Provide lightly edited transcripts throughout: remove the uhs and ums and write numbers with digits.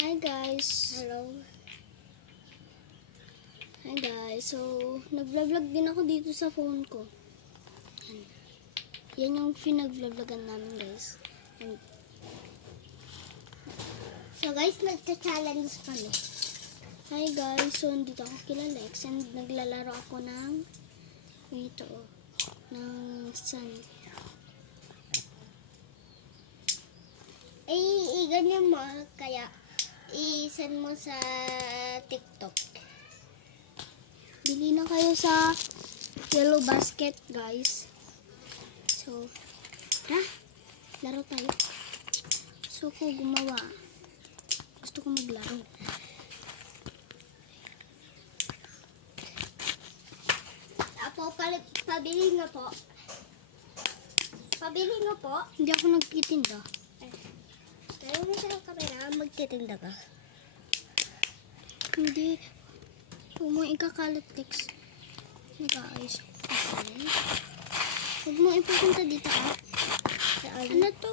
Hi guys. Hello. Hi guys. So, nag-vlog din ako dito sa phone ko. Yan yung pinag-vlogan namin guys. And, So guys, nagka-challenge kami. hi guys. So, dito ako kila Lex and naglalaro ako ng ito, ng sun. Ganyan mo, kaya i-send mo sa TikTok. Bili na kayo sa Yellow Basket guys. So, laro tayo. Gusto ko gumawa. Gusto ko maglaro. Apo, pabili nga po. Pabili nga po. Hindi ako nagtitinda. Tayo mo siya ng kamera, magtitinda ka. Hindi. Huwag mo ikakalat, Lex. Nag-aayos ako. Okay. Huwag mo ipupunta dito, ah. Ano to?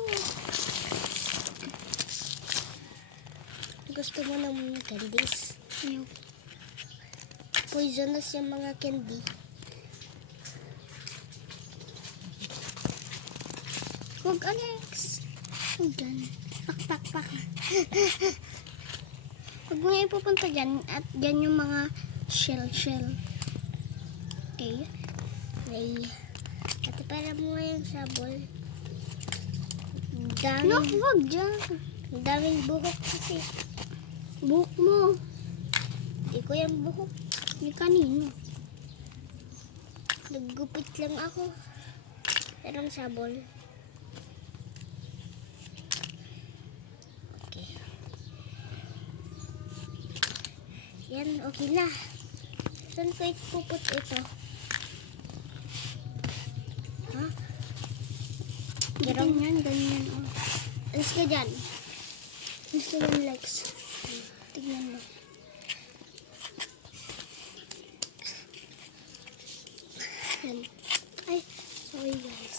Gusto mo ng mga candies? Ayaw. Poisonous yung mga candy. Huwag, Alex. Huwag dyan. Pak. Huwag mo ipupunta dyan. At dyan yung mga shell. Okay? Ay, ate, para mo yung sabol. No, huwag dyan. Daming buhok kasi. Buhok mo. Di ko yung buhok. Yung kanino. Naggupit lang ako. Pero sabol. Okay. Yan, okay na. Saan ko ipuput ito? Ha? Ganyan. Oh. Alis ka dyan. Alis ka dyan, Lex. Tignan mo. Yan. Ay, sorry guys.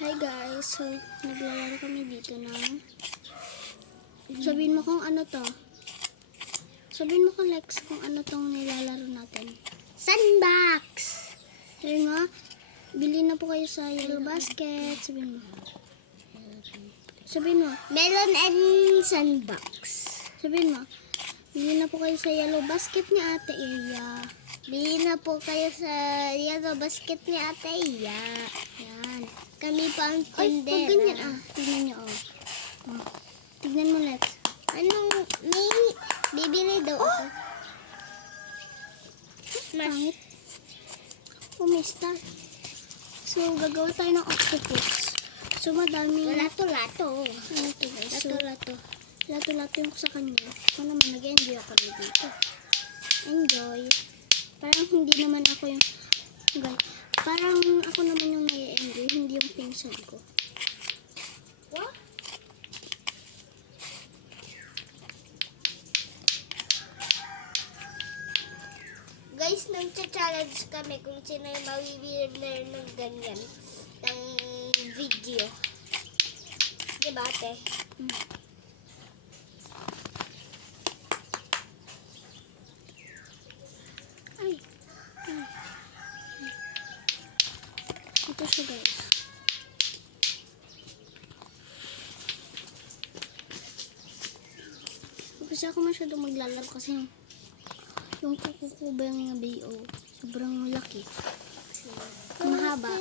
Hi guys. So, naglalaro kami dito ng... Sabihin mo kung ano to. Sabihin mo kung Lex kung ano tong nilalaro natin. Sandbox! Sabihin mo, bili na po kayo sa Yellow Basket. Sabihin mo. Sabihin mo. Melon and sandbox. Sabihin mo. Bili na po kayo sa Yellow Basket ni Ate Iya. Bili na po kayo sa Yellow Basket ni Ate Iya. Yan. Kami pa ang Ay, tindera. pag ganyan ah. Tignan nyo oh. Oh. Tignan mo Lex. Anong may bibili daw ako? Pangit. Oh, may star. So, gagawa tayo ng octopus. So, madami. Lato-lato. Ano to guys? So, Lato-lato. lato-lato yung sa kanya. Ako naman, nag-enjoy ako na dito. Enjoy. Parang hindi naman ako yung... Parang ako naman yung nag-enjoy, hindi yung pinsan ko. What? Guys, nag-challenge kami kung sino yung mawibili ng ganyan. Ng video. Diba, ate? Ay. Ito siya guys. Kasi ako masyadong maglalaro kasi yung kuko ba yung BO sobrang laki. Mahaba.